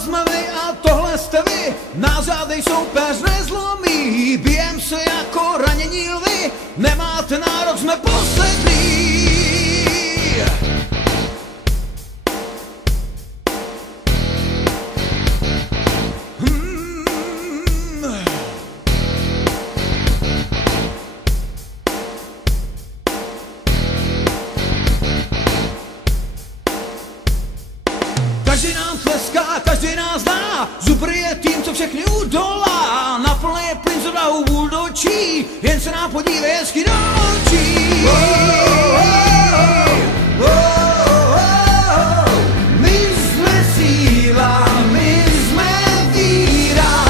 jsme my a tohle jste vy, nás žádnej soupeř nezlomí. Bijem se jako ranění lvy, nemáte nárok, jsme poslední. Každý nám tleská, každý nás zná, Zubr je tým, co všechny udolá. Na plné plyn zodahu vůl dočí, jen se nám podívej hezky do očí. My jsme síla, my jsme víra.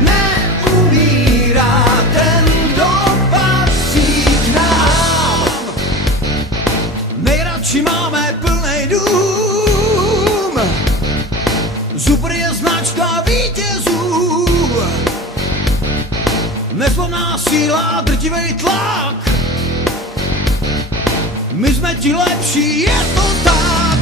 Neumírá ten, kdo patří k nám. Nejradši máme plnej dům, Zubr je značka vítězů. Nezlomná síla, drtivej tlak, my jsme ti lepší, je to tak.